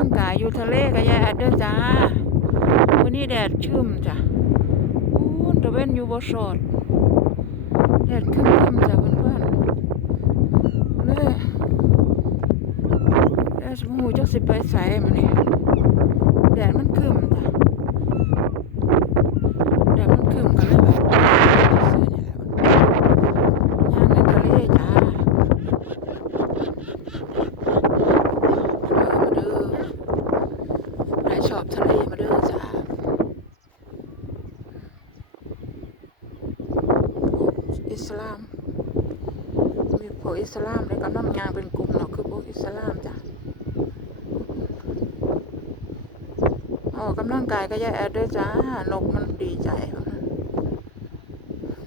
ร่างกายอยู่ทะเลก็อย่าแอดเด้อจ้าวันนี้แดดชุ่มจ้ะอู้ตะเว้นอยู่บ่สอดแดดขึ้นขึ้นจ้ะเพื่อนๆเลยแดดสมหูจักสิไปใสมื้อนี้แดดมันขึ้นจ้ะแดดมันครึ้มก็เลยแบบซื่อๆนี่แหละย่างในทะเลจ้า มาเด้อมาเด้อใครชอบทะเลมาเด้อจ้าอิสลาม มีพวกอิสลามในกำลังยางเป็นกลุ่มเนาะคือพวกอิสลามจ้ะออ กายก็อย่าแอดด้วยจ้านกมันดีใจว่างั้น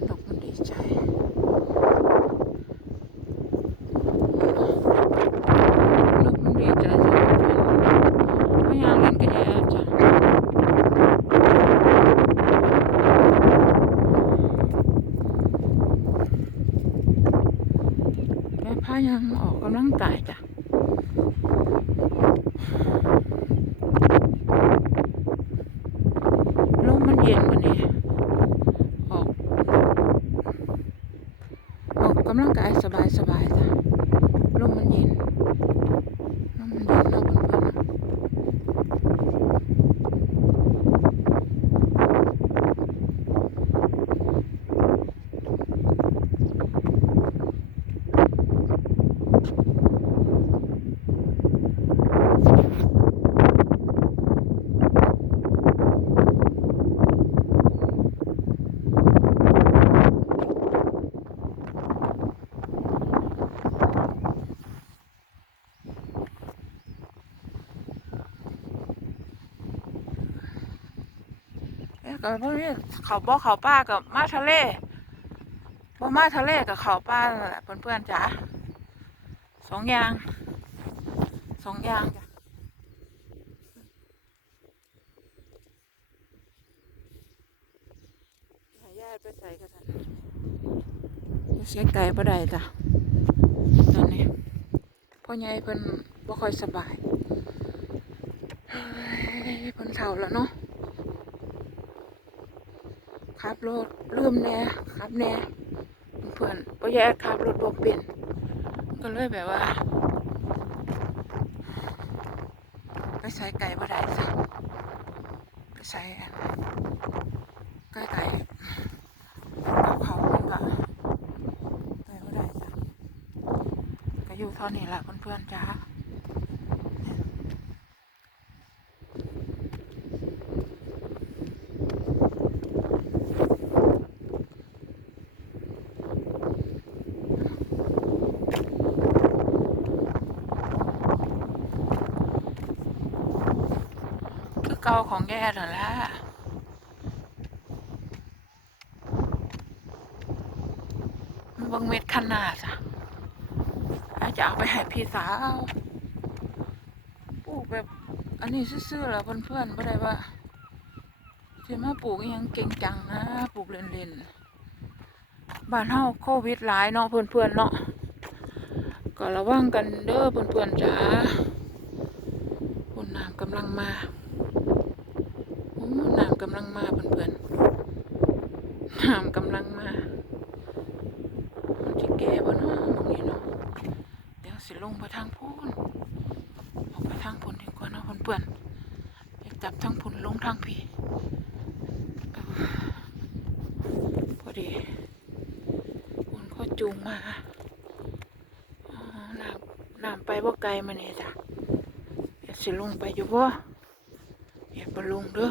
นกมันดีใจ นกมันดีใจจ้ะเพื่อนไม่อยากเล่นก็อย่าแอดจ้ะแม่พายังออกกำลังกายจ้ะลมมันเย็นวันนี้ ออก ออ กำลังกายสบายสบายๆจ้ะลมมันเย็น ลมมันเย็นเนาะเพื่อนๆ เอ้ยก็พวกนี้เขาบ่เขาป้ากับมาทะเลบ่มาทะเลกับเขาป้านั่นแหละเพื่อนๆจ๋าสองอย่างสองอย่างจ้ะหายาดไปใส่กันเสียไก่บ่ได้จ้ะตอนนี้พ่อใหญ่เพิ่นบ่ค่อยสบายเฮ้ยเพิ่นเฒ่าแล้วเนาะ ขับรถลืมแหน่ขับแหน่เพื่อนก็แยกขับรถบ่เป็นก็เลยแบบว่าไปใส่ไก่บ่ได้จ้ะไปใส่ไก่ไก่กับเขาเพิ่นก็ไปบ่ได้จ้ะก็อยู่เท่านี้แหละเพื่อนๆจ้า เก่าของแย่นั่นและมันบังเม็ดขนาดจ้ะอาจจะเอาไปให้พี่สาวปลูกแบบ อันนี้ซื่อๆแหละเพื่อนๆไม่ได้ว่าจะมาปลูกยังเก่งจังนะปลูกเล่นๆบ้านเฮาโควิดหลายเนาะเพื่อนๆเนาะก็ระวังกันเด้อเพื่อนๆจ้าคุณน้ำกำลังมา น้ำกำลังมาเพื่อนๆน้ำกำลังมามันจะแก่บ่เนาะตรงนี้เนาะเดี๋ยวสิลงไปทางพูนออกไปทางพูนดีกว่าเนาะเพื่อนๆอยากจับทางพูนลงทางพี่พอดีคนเขาจูงมาอ๋อน้ำน้ำไปบ่ไกลมาเนี่ยจ้ะอยากสิลงไปอยู่บ่อยาไปลงเด้อ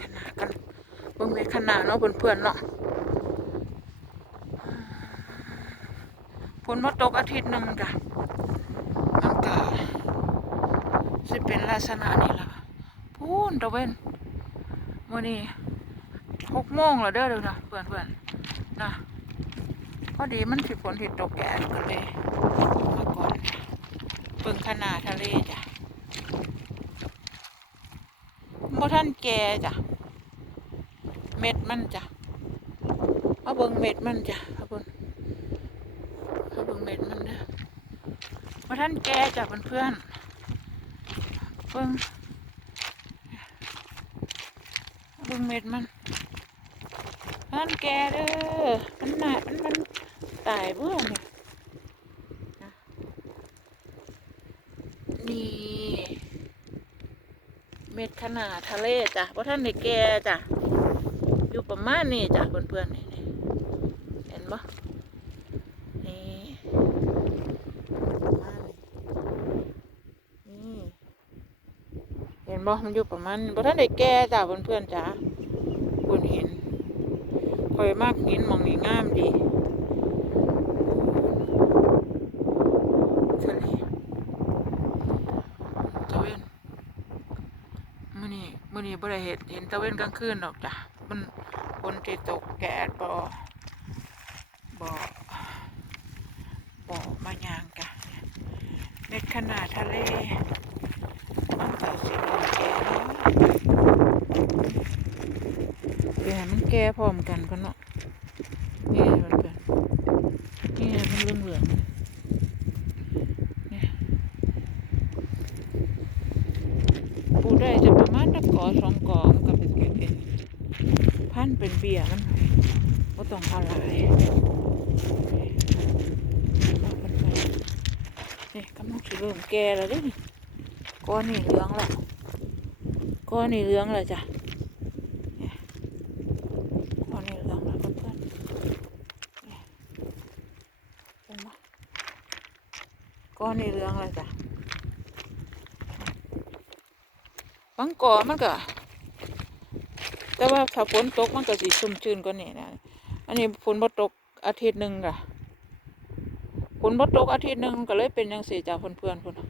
ขนาดกัน นขนาเนาะเพื่อนๆเนาะฝนมาตกอาทิตย์หนึ่งจ้ะมันก็สิเป็นลักษณะนี้ละพูนตะเวนมื่อนี้หกโมงแล้วเด้อเด้อนะเพื่อนเพื่อนๆนะพอดีมันสิฝนที่ตกแก่กันเลยมาก่อนเบิ่งขนาทะเลจ้ะบ่ท่านแก่จ้ะ เม็ดมันจ้ะมาเบิ่งเม็ดมันจ้ะมาเบิ่งมาเบิ่งเม็ดมันเด้อท่านแก่จ้ะเพื่อนเบิ่งเบิ่งเม็ดมันท่านแก่เด้อมันหนามันมันตายเบื่อเนี่ยนี่เม็ดขนาดทะเลจ้ะเพราะท่านได้แก่จ้ะ อยู่ประมาณนี้จ้ะเพื่อนๆนี่นี่เห็นปะนี่ประมาณนี่เห็นบ่มันอยู่ประมาณเพราะท่านได้แก่จ้ะเพื่อนๆจ้ะคุณเห็นคอยมากหินมองนี่งามดีทะเลตะเวนมื่อนี้มื่อนี้บ่ได้เห็นเห็นตะเวนกลางคืนดอกจ้ะ ฝนที่ตกแดดบ่บ่บ่มายางกะเม็ดขนาดทะเลมันก็สิโดนแก่เนาะแก่มันแก่พร้อมกันก็เนาะนี่มันเป็นนี่มันเหลืองเหลืองๆนี่ ปลูกได้จะประมาณตะกอสองกอมันก็เป็นเป็นเป็นพันธุ์เป็นเบี้ยมันก็ต้องเอาหลายเอาเป็นไปนี่กำลังสิเริ่มแก่แล้วเดิก้อนนี่ เหลืองแล้วก้อนนี่เหลืองแล้วจ้ะก้อนนี่เหลืองแล้วเพื่อนเห็นไหมก้อนนี่เหลืองแล้วจ้ะบางก่อมันก็แต่ว่าถ้าฝนตกมันก็สิชุ่มชื้นกว่านี้นะ อันนี้ฝนบ่ตกอาทิตย์หนึ่งล่ะฝนบ่ตกอาทิตย์หนึ่งก็เลยเป็นจังซี่จ้าเพื่อนๆพุ่นน่ะไป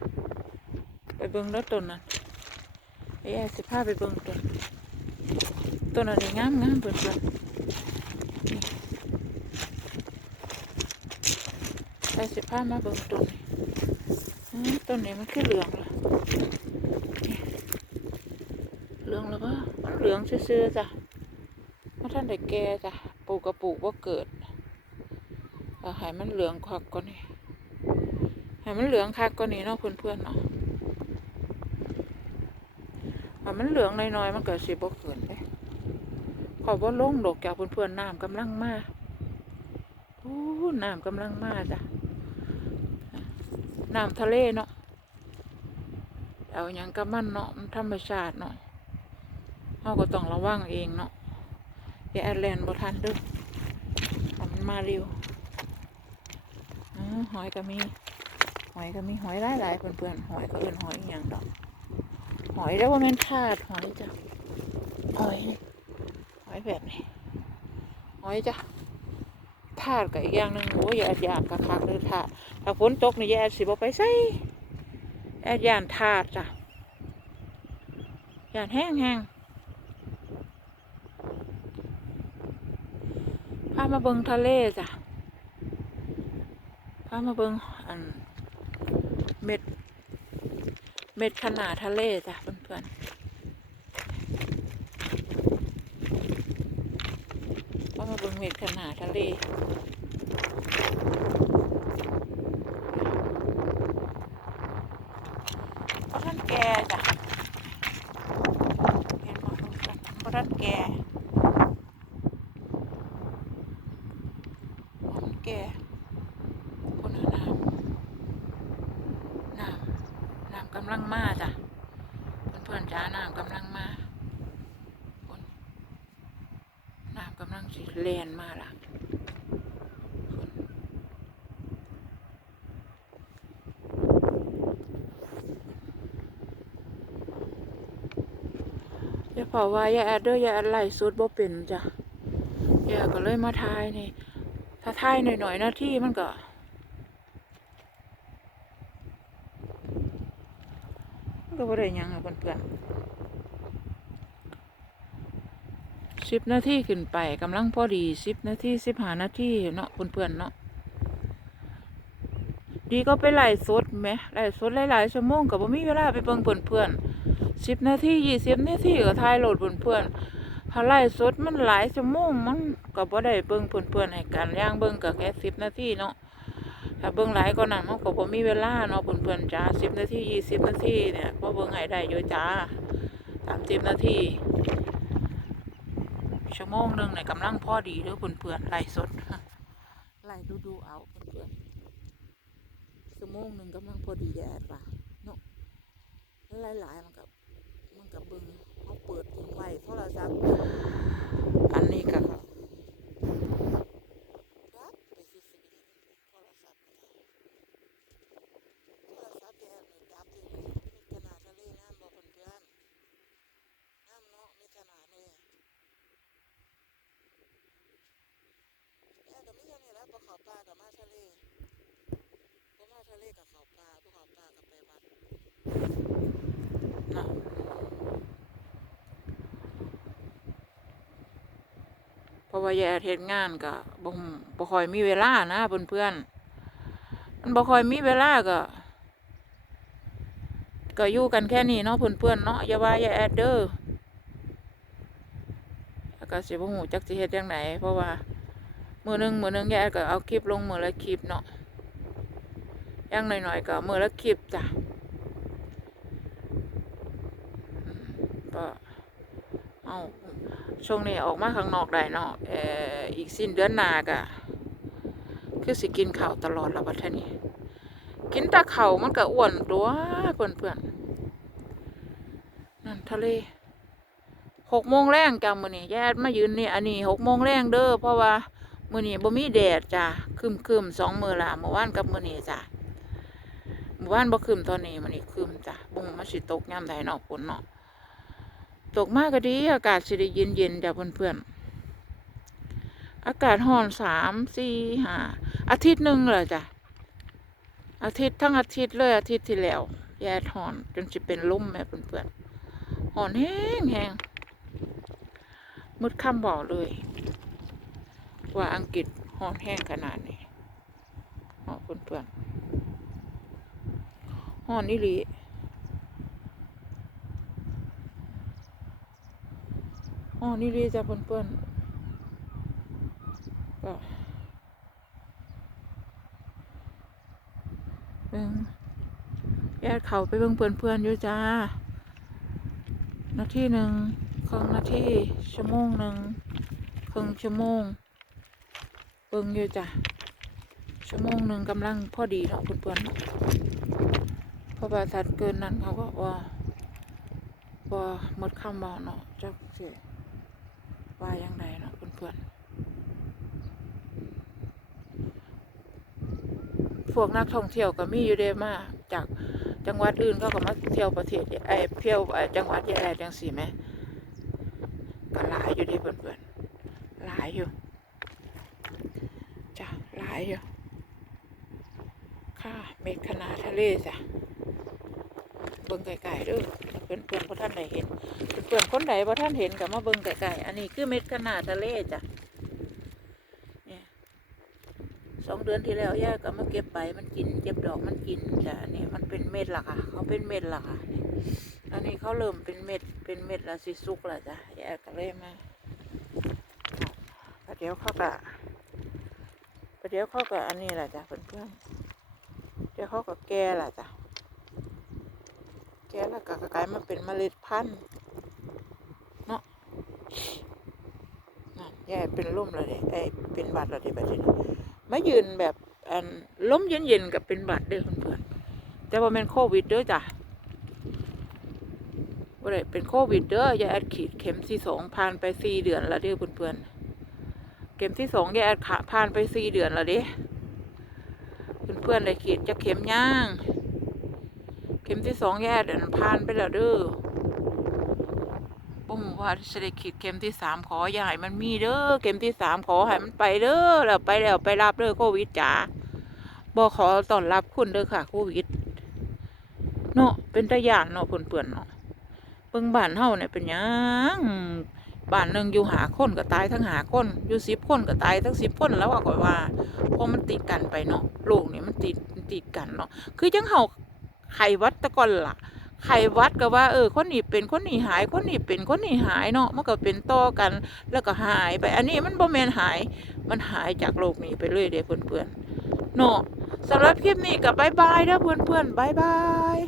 เบิ่งแล้วต้นนั้นไอ้แอสิพาไปเบิ่งต้นต้นอันนี้งามงามเพื่อนๆนี่ไอ้สิพามาเบิ่งต้นนี้อืมต้นนี้มันคือเหลืองล่ะเหลืองแล้วก็มันเหลืองซื่อๆจ้ะว่าท่านได้แก่จ้ะปลูกกระปลูกว่าเกิดเอาให้มันเหลืองคักกว่านี้ให้มันเหลืองคักกว่านี้เนาะเพื่อนๆเนาะามันเหลืองน้อยๆมันเกิดสิบ่เกินเลยขอว่าลงดอกจากเพื่อนๆน้ำกำลังมาโอ้น้ำกำลังมาจ้ะน้ำทะเลเนาะเอาอย่างกับมันเนาะมันธรรมชาติเนาะเราก็ต้องระวังเองเนาะอย่าแอดแลนบ่ทันด้อเพราะมันมาเร็วหอยก็มี หอยก็มีหอยหลายๆเพื่อนๆหอยก็เอื่นหอยอย่างดอก หอยแล้วว่าแม่นทาดหอยจ้ะหอยนี่หอยแบบนี้หอยจ้ะทาดกับอีกอย่างหนึ่งโอ้ยอย่าแอดยานกะคักเลยทาดถ้าฝนตกนี่อย่าแอดสิบ่ไปใส่แอดยานทาดจ้ะยานแห้งแห้งๆพามาเบิงทะเลจ้ะพามาเบิงอันเม็ด เม็ดขนาดทะเลจ้ะเพื่อนๆพามาเบิงเม็ดขนาดทะเลเพราะท่านแกจ้ะเห็นมาเพราะท่านแกมันแกคนเอาน้ำน้ำน้ำกำลังมาจ้ะเพื่อนๆจ้าน้ำกำลังมาคนน้ำกำลังสิแลนมาล่ะอย่าเผาว่าอย่าแอดเดอร์อย่าแอดไล่สุดบ่เป็นจ้ะอย่าก็เลยมาทายนี่ ถ้าทายหน่อยๆหน้าที่มันก็ มัน ก็บ่ได้ยังอะเพื่อนๆสิบนาทีขึ้นไปกำลังพอดีสิบนาทีสิบห้านาทีเนาะเพื่อนๆเนาะดีก็ไปไล่สดไหมไล่สดหลายๆชั่วโมงกับบ่มีเวลาไปเบิ่งเพื่อนๆสิบนาทียี่สิบนาทีก็ถ่ายโหลดเพื่อนๆถ้าไล่สดมันหลายชั่วโมงมันก็บ่ได้เบิ่งเพื่อนๆให้กันย่างเบิ่งก็แค่สิบนาทีเนาะ ถ้าเบิ่งหลายก็นั้นมันก็บ่มีเวลาเนาะเพื่อนๆจ้า10นาที20นาทีเนี่ยบ่เบิ่งให้ได้อยู่จ้า30นาทีชั่วโมงหนึ่งเนี่ยกำลังพอดีเด้อเพื่อนๆไล่สดไล่ดูดูเอาเพื่อนๆชั่วโมงหนึ่งกำลังพอดีแดดว่ะเนาะหลายๆมันก็มันก็เบิ่งเอาเปิดทิ้งไว้โทรศัพท์อันนี้ก็ดับไปซื่อๆโทรศัพท์ก็ได้โทรศัพท์แกนี่ดับอยู่นี่มีขนาดทะเลน้ำบ่เพื่อนๆน้ำเนาะมีขนาดเลย แม่ก็มีแค่นี้แหล้วบ่เขาป่ากับมาทะเลบ่มาทะเลกับเขาป่าบ่เขาป่ากับไปวัดเนาะ ราะว่าแย่เฮ็ดงานก็บ่บ่ค่อยมีเวลานะเพื่อนๆมันบ่ค่อยมีเวลาก็ ก็อยู่กันแค่นี้เนาะเพื่อนๆเนาะอย่าว่าย่าแอดเดอแล้วก็สิบ่ฮู้จักสิเฮ็ดจังไดเพราะว่ามือหนึงมือหนึงยายก็เอาคลิปลงมือละคลิปเนาะอยังหน่อยๆก็มือละคลิปจ้ะก็เอา ช่วงนี้ออกมาข้างนอกได้เนาะเอออีกสิ้นเดือนหน้าก็คือสิกินข้าวตลอดแล้วบัดเทอนี้ กินแต่ข้าวมันก็อ้วนตัวเพื่อนๆนั่นทะเลหกโมงแรงจ้ะมื้อนี้ยายมายืนนี่อันนี้หกโมงแรงเด้อเพราะว่ามือนี้บ่มีแดดจ้ะครึมสองมือละเมื่อวานกับมือนี้จ้ะเมื่อวานบ่ครึมตอนนี้มื้อนี้ครึมจ้ะบ่ฮู้มันสิตกยามใดเนาะฝนเนาะ ตกมากก็ดี อากาศสิได้เย็นๆจ้ะเพื่อนๆ อากาศร้อนสามสี่ห้าอาทิตย์หนึ่งเลยจ้ะ อาทิตย์ทั้งอาทิตย์เลยอาทิตย์ที่แล้วแยดร้อนจนสิเป็นลมแม่เพื่อนๆร้อนแห้งๆมืดค่ำบ่เลย ว่าอังกฤษฮ้อนแห้งขนาดนี้เนาะเพื่อนๆฮ้อนอีหลี ฮ้อนอีหลีจ้ะเพื่อนๆก็เบิ่งแยกเขาไปเบิ่งเพื่อนๆอยู่จ้า นาทีหนึ่งครึ่งนาทีชั่วโมงหนึ่งครึ่งชั่วโมงเบิ่งอยู่จ้ะชั่วโมงหนึ่งกำลังพอดีเนาะเพื่อนๆเพราะว่าสัตว์เกินนั้นเขาก็ว่าว่าหมดคำเบาเนาะจักสิ ว่าอย่างไรเนาะเพื่อนๆพวกนักท่องเที่ยวก็มีอยู่เดมาจากจังหวัดอื่นเขาก็มาเที่ยวประเทศไอ้เที่ยวจังหวัดยแอดจังสี่ไหมก็หลายอยู่เดีเพื่อนๆหลายอยู่จ้ะหลายอยู่ค่ะเม็ดขนาดทะเลจ้ะเบิ่งไกลๆด้อเพื่อนเพื่อนๆพท่านใดเห็นเพื่อนคนใดพท่านเห็นก็มาเบิ่งไกลๆอันนี้คือเม็ดขนาดทะเลจ้ะเนี่ยสองเดือนที่แล้วย่าก็มาเก็บไปมันกินเก็บดอกมันกินจ้ะอันนี้มันเป็นเม็ดละค่ะ เขาเป็นเม็ดละค่ะอันนี้เขาเริ่มเป็นเม็ดเป็นเม็ดละสิสุกละจ้ะย่าก็เลยมาเอาเดี๋ยวเขาก็ประเดี๋ยวเขาก็อันนี้แหละจ้ะเพื่อนๆเดี๋ยวเขาก็แก่ละจ้ะ แก่แล้วก็กลายมาเป็นเมล็ดพันธุ์เนาะนั่นยายเป็นร่มเลยเด้ไอ้เป็นบัตรเลยเด้บัดนี้มายืนแบบอันล้มเย็นๆกับเป็นบัตรเด้อเพื่อนๆแต่ว่าเป็นโควิดเด้อจ้ะว่าได้เป็นโควิดเด้อยายอัดขีดเข็มที่สองผ่านไปสี่เดือนแล้วเด้อเพื่อนๆเข็มที่สองแยกขาผ่านไปสี่เดือนแล้วเด้เพื่อนๆได้ขีดจะเข็มย่าง ข็มที่สองแยกเดือนผ่านไปแล้วเด้อบ่มว่าจะได้ขีดเข็มที่สามขออย่าให้มันมีเด้อเข็มที่สามขอให้มันไปเด้อแล้วไปแล้วไปรับเด้อโควิดจ๋าบ่ขอต้อนรับคุณเด้อค่ะโควิดเนาะเป็นตะยานเนาะเพื่อนๆเนาะเบิ่งบ้านเฮาเนี่ยเป็นยังบ้านหนึ่งอยู่หาคนก็ตายทั้งหาคนอยู่สิบคนก็ตายทั้งสิบคนแล้วว่าก่อยว่าเพราะมันติดกันไปเนาะโลกนี่มันติดมันติดกันเนาะคือจังเฮา ไขวัดตะกอนล่ะไขวัดก็ว่าเออคนนี้เป็นคนนี้หายคนนี้เป็นคนนี้หายเนาะมันก็เป็นต่อกัน แล้วก็หายไป อันนี้มันบ่แมนหาย มันหายจากโลกนี้ไปเลยเด้เพื่อนๆเนาะสำหรับคลิปนี้ก็บายบายเด้อเพื่อนๆบายบาย